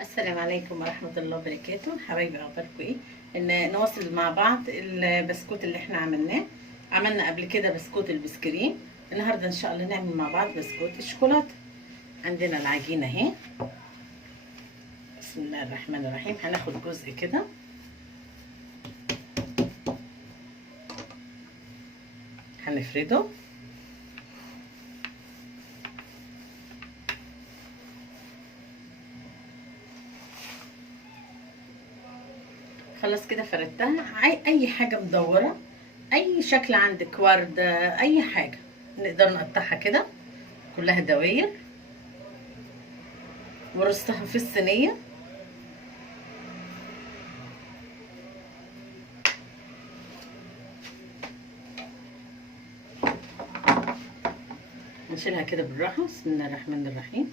السلام عليكم ورحمة الله وبركاته. حبايبي اخباركم ايه؟ ان نواصل مع بعض البسكوت اللي احنا عملناه. عملنا قبل كده بسكوت البسكريم، النهارده ان شاء الله نعمل مع بعض بسكوت الشوكولاتة. عندنا العجينة اهي. بسم الله الرحمن الرحيم. هناخد جزء كده، هنفرده. خلاص كده فردتها. اي حاجه مدوره، اي شكل عندك، ورده، اي حاجه نقدر نقطعها كده كلها دواير ورصها في الصينيه. نشيلها كده بالراحه. بسم الله الرحمن الرحيم.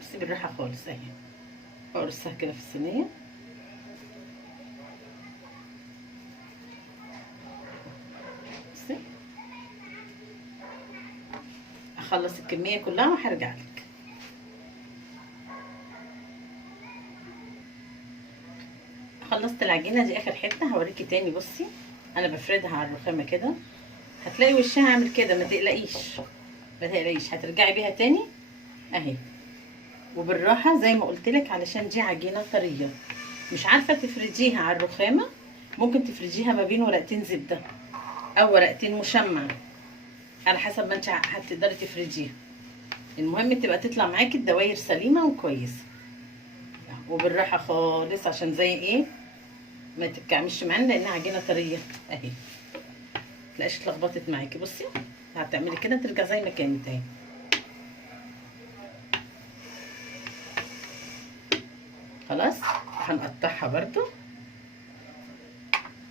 بس بالراحه خالص اهي. وارصها كده في الصينيه. بصي، اخلص الكميه كلها وهرجع لك. خلصت العجينه دي، اخر حته هوريكي تاني. بصي انا بفردها على الرخامه كده، هتلاقي وشها عامل كده. ما تقلقيش ما تقلقيش، هترجعي بيها تاني اهي. وبالراحه زي ما قلت لك، علشان دي عجينه طريه. مش عارفه تفرديها على الرخامه، ممكن تفرديها ما بين ورقتين زبده او ورقتين مشمع، على حسب ما انت هتقدري تفرديها. المهم تبقى تطلع معاكي الدواير سليمه وكويسه. وبالراحه خالص عشان زي ايه ما تتكعمش معانا، لانها عجينه طريه اهي. متلاقيش اتلخبطت معاكي. بصي هتعملي كده ترجع زي ما كانت اهي. خلاص هنقطعها برضو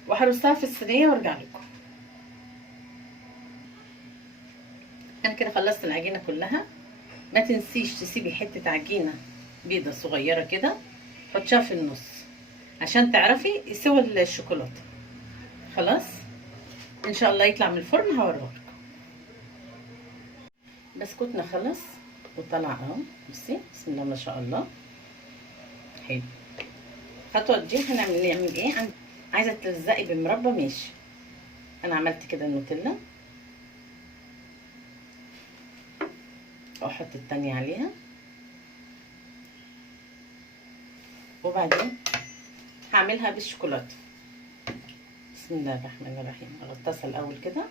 وهرصها في الصينيه وارجع لكم. انا كده خلصت العجينه كلها. ما تنسيش تسيبي حته عجينه بيضه صغيره كده، حطيها في النص عشان تعرفي سوى الشوكولاته. خلاص ان شاء الله يطلع من الفرن هوريهولكم. بسكوتنا خلص وطلع اهو. بصي بسم الله ما شاء الله. حلو. الخطوه دي نعمل ايه؟ عايزه تلزقي بمربى ماشي. انا عملت كده النوتيلا، واحط التانية عليها، وبعدين هعملها بالشوكولاته. بسم الله الرحمن الرحيم. اغطسها الاول كده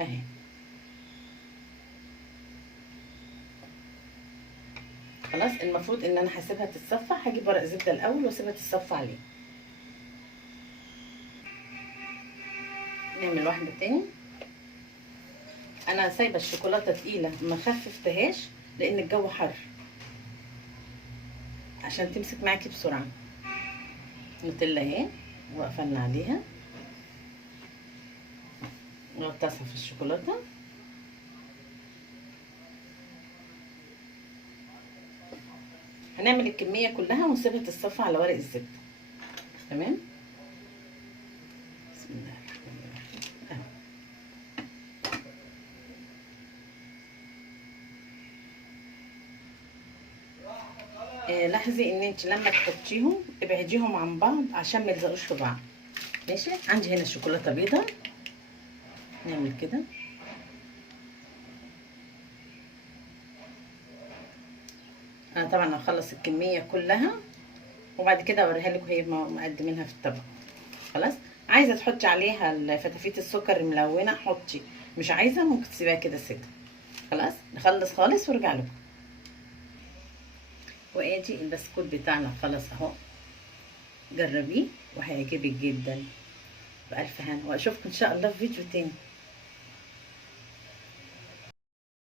اهي. خلاص المفروض ان انا هسيبها تتصفى. هجيب ورق زبده الاول واسيبها تتصفى عليه. نعمل واحده تاني. انا سايبه الشوكولاته تقيله ما خففتهاش لان الجو حر، عشان تمسك معاكي بسرعه. نوتيلا اهي وقفلنا عليها، نغطسها في الشوكولاته. هنعمل الكميه كلها ونسيبها تتصفى على ورق الزبده. تمام. بسم الله الرحمن الرحيم. لاحظي ان انت لما تحطيهم ابعديهم عن بعض عشان ما يلزقوش في بعض. ماشي. عندي هنا شوكولاته بيضه، نعمل كده. انا طبعا هخلص الكميه كلها وبعد كده اوريها لكم وهي مقدمينها في الطبق. خلاص. عايزه تحطي عليها فتافيت السكر الملونه حطي، مش عايزه ممكن تسيبيها كده ساده. خلاص نخلص خالص وارجع لكم. وادي البسكوت بتاعنا خلاص اهو. جربيه وهيعجبك جدا. بألف هنا، واشوفكم ان شاء الله في فيديو تاني.